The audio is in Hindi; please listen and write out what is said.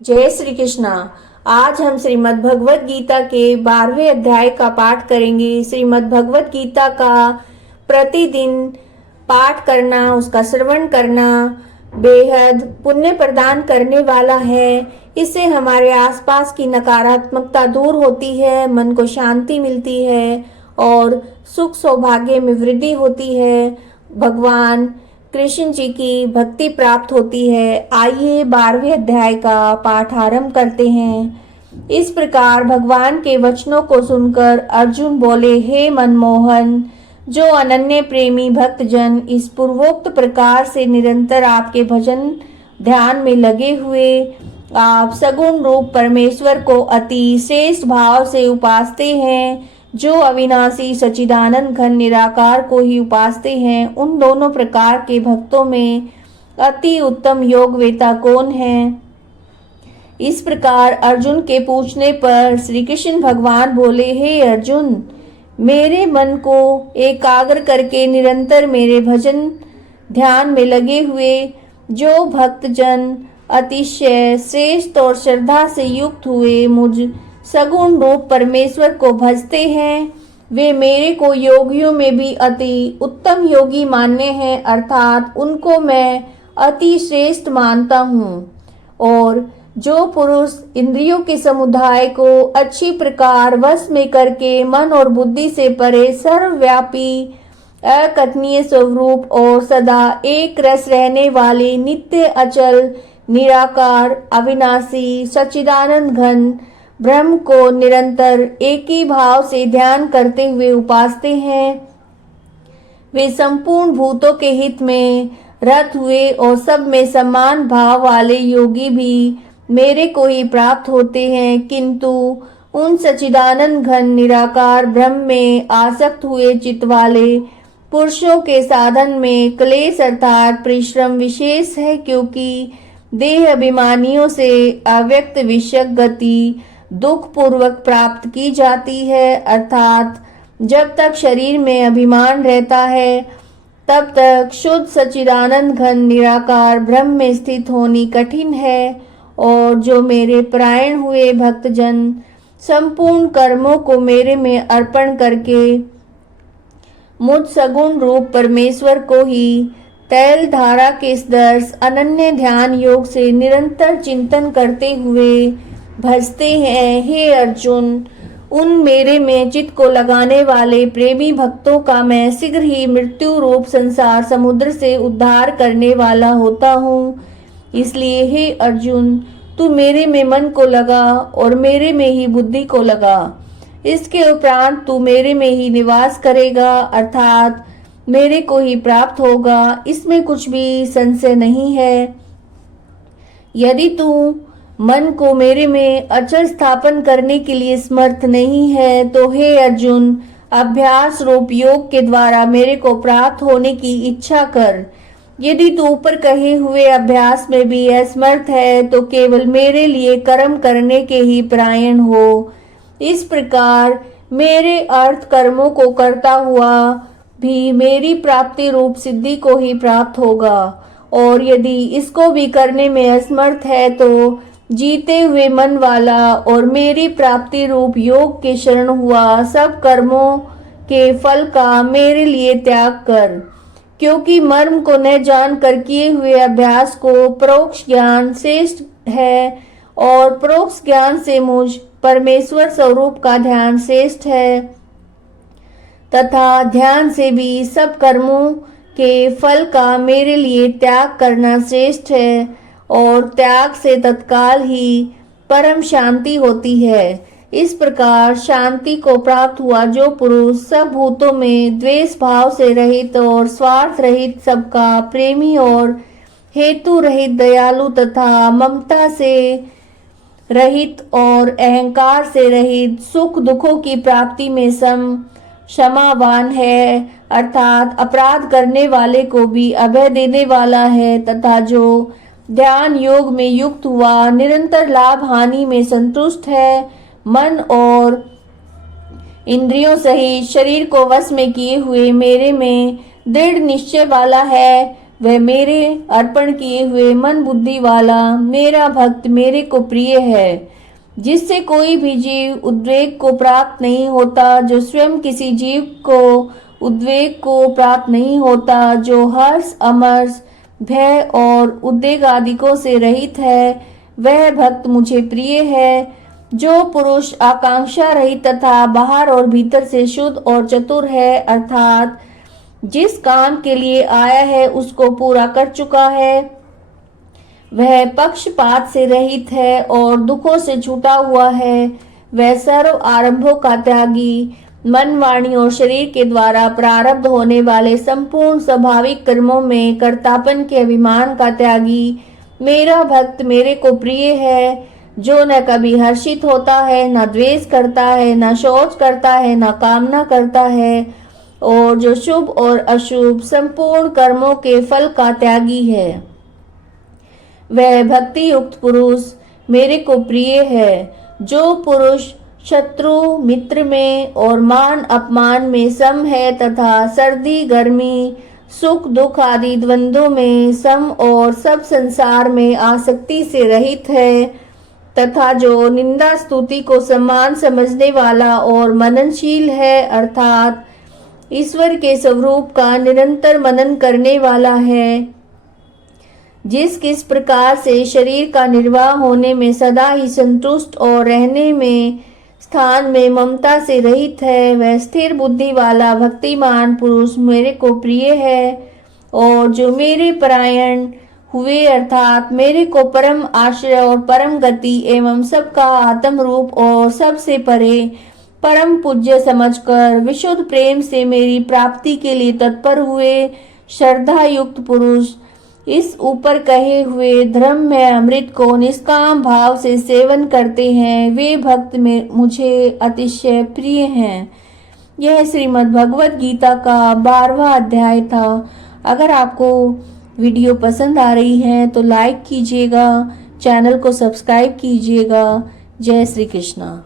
जय श्री कृष्णा। आज हम श्रीमद् भगवत गीता के 12वें अध्याय का पाठ करेंगे। श्रीमद् भगवत गीता का प्रतिदिन पाठ करना, उसका श्रवण करना बेहद पुण्य प्रदान करने वाला है। इससे हमारे आसपास की नकारात्मकता दूर होती है, मन को शांति मिलती है और सुख सौभाग्य में वृद्धि होती है। भगवान कृष्ण जी की भक्ति प्राप्त होती है। आइए 12वें अध्याय का पाठ आरंभ करते हैं। इस प्रकार भगवान के वचनों को सुनकर अर्जुन बोले, हे मनमोहन, जो अनन्य प्रेमी भक्तजन इस पूर्वोक्त प्रकार से निरंतर आपके भजन ध्यान में लगे हुए आप सगुण रूप परमेश्वर को अति श्रेष्ठ भाव से उपासते हैं, जो अविनाशी सच्चिदानंद घन निराकार को ही उपासते हैं, उन दोनों प्रकार के भक्तों में अति उत्तम योगवेता कौन है? इस प्रकार अर्जुन के पूछने पर श्री कृष्ण भगवान बोले, हे अर्जुन, मेरे मन को एकाग्र करके निरंतर मेरे भजन ध्यान में लगे हुए जो भक्तजन अतिशय श्रेष्ठ और श्रद्धा से युक्त हुए मुझ सगुण रूप परमेश्वर को भजते हैं, वे मेरे को योगियों में भी अति उत्तम योगी मानने हैं, अर्थात उनको मैं अति श्रेष्ठ मानता हूँ। और जो पुरुष इंद्रियों के समुदाय को अच्छी प्रकार वश में करके मन और बुद्धि से परे सर्वव्यापी अकथनीय स्वरूप और सदा एक रस रहने वाले नित्य अचल निराकार अविनाशी सच्चिदानंद घन ब्रह्म को निरंतर एक ही भाव से ध्यान करते हुए उपासते हैं, वे संपूर्ण भूतों के हित में रत हुए और सब में समान भाव वाले योगी भी मेरे को ही प्राप्त होते हैं। किंतु उन सच्चिदानंद घन निराकार ब्रह्म में आसक्त हुए चित्त वाले पुरुषों के साधन में क्लेश अर्थात परिश्रम विशेष है, क्योंकि देह अभिमानियों से अव्यक्त विषयक गति दुख पूर्वक प्राप्त की जाती है, अर्थात जब तक शरीर में अभिमान रहता है तब तक शुद्ध सच्चिदानंद घन निराकार ब्रह्म में स्थित होनी कठिन है। और जो मेरे परायण हुए भक्तजन संपूर्ण कर्मों को मेरे में अर्पण करके मुझ सगुण रूप परमेश्वर को ही तैल धारा के दर्श अनन्य ध्यान योग से निरंतर चिंतन करते हुए भजते हैं, हे अर्जुन, उन मेरे में चित्त को लगाने वाले प्रेमी भक्तों का मैं शीघ्र ही मृत्यु रूप संसार समुद्र से उद्धार करने वाला होता हूँ। इसलिए हे अर्जुन, तू मेरे में मन को लगा और मेरे में ही बुद्धि को लगा। इसके उपरांत तू मेरे में ही निवास करेगा, अर्थात मेरे को ही प्राप्त होगा, इसमें कुछ भी संशय नहीं है। यदि तू मन को मेरे में अचल स्थापन करने के लिए समर्थ नहीं है तो हे अर्जुन, अभ्यास रूप योग के द्वारा मेरे को प्राप्त होने की इच्छा कर। यदि तू ऊपर कहे हुए अभ्यास में भी असमर्थ है तो केवल मेरे लिए कर्म करने के ही परायण हो। इस प्रकार मेरे अर्थ कर्मों को करता हुआ भी मेरी प्राप्ति रूप सिद्धि को ही प्राप्त होगा, और यदि इसको भी करने में असमर्थ है तो जीते हुए मन वाला और मेरी प्राप्ति रूप योग के शरण हुआ सब कर्मों के फल का मेरे लिए त्याग कर, क्योंकि मर्म को न जान कर किए हुए अभ्यास को परोक्ष ज्ञान श्रेष्ठ है और परोक्ष ज्ञान से मुझ परमेश्वर स्वरूप का ध्यान श्रेष्ठ है, तथा ध्यान से भी सब कर्मों के फल का मेरे लिए त्याग करना श्रेष्ठ है, और त्याग से तत्काल ही परम शांति होती है। इस प्रकार शांति को प्राप्त हुआ जो पुरुष सब भूतों में द्वेष भाव से रहित और स्वार्थ रहित, सबका प्रेमी और हेतु रहित, दयालु तथा ममता से रहित और अहंकार से रहित, सुख दुखों की प्राप्ति में क्षमावान है, अर्थात अपराध करने वाले को भी अभय देने वाला है, तथा जो ध्यान योग में युक्त हुआ निरंतर लाभ हानि में संतुष्ट है, मन और इंद्रियों सहित शरीर को वश में किए हुए मेरे में दृढ़ निश्चय वाला है, वह मेरे अर्पण किए हुए मन बुद्धि वाला मेरा भक्त मेरे को प्रिय है, जिससे कोई भी जीव उद्वेग को प्राप्त नहीं होता, जो स्वयं किसी जीव को उद्वेग को प्राप्त नहीं होता, जो हर्ष अमर्ष भय और उद्वेग आदिकों से रहित है, वह भक्त मुझे प्रिय है। जो पुरुष आकांक्षा रहित तथा बाहर और भीतर से शुद्ध और चतुर है, अर्थात जिस काम के लिए आया है उसको पूरा कर चुका है, वह पक्षपात से रहित है और दुखों से छूटा हुआ है, वह सर्व आरंभों का त्यागी, मन वाणी और शरीर के द्वारा प्रारब्ध होने वाले संपूर्ण स्वाभाविक कर्मों में कर्तापन के अभिमान का त्यागी मेरा भक्त मेरे को प्रिय है, जो न कभी हर्षित होता है, न द्वेष करता है, न शौच करता है, न कामना करता है, और जो शुभ और अशुभ संपूर्ण कर्मों के फल का त्यागी है। वह भक्ति युक्त पुरुष मेरे को प्रिय है। जो पुरुष शत्रु मित्र में और मान अपमान में सम है तथा सर्दी गर्मी सुख दुख आदि द्वंद्वों में सम और सब संसार में आसक्ति से रहित है, तथा जो निंदा स्तुति को सम्मान समझने वाला और मननशील है, अर्थात ईश्वर के स्वरूप का निरंतर मनन करने वाला है, जिस किस प्रकार से शरीर का निर्वाह होने में सदा ही संतुष्ट और रहने में स्थान में ममता से रहित है, वह स्थिर बुद्धि वाला भक्तिमान पुरुष मेरे को प्रिय है। और जो मेरे परायण हुए, अर्थात मेरे को परम आश्रय और परम गति एवं सबका आत्म रूप और सबसे परे परम पूज्य समझकर विशुद्ध प्रेम से मेरी प्राप्ति के लिए तत्पर हुए श्रद्धा युक्त पुरुष इस ऊपर कहे हुए धर्म में अमृत को निष्काम भाव से सेवन करते हैं, वे भक्त में मुझे अतिशय प्रिय हैं। यह श्रीमद् भगवत गीता का 12वां अध्याय था। अगर आपको वीडियो पसंद आ रही है तो लाइक कीजिएगा, चैनल को सब्सक्राइब कीजिएगा। जय श्री कृष्णा।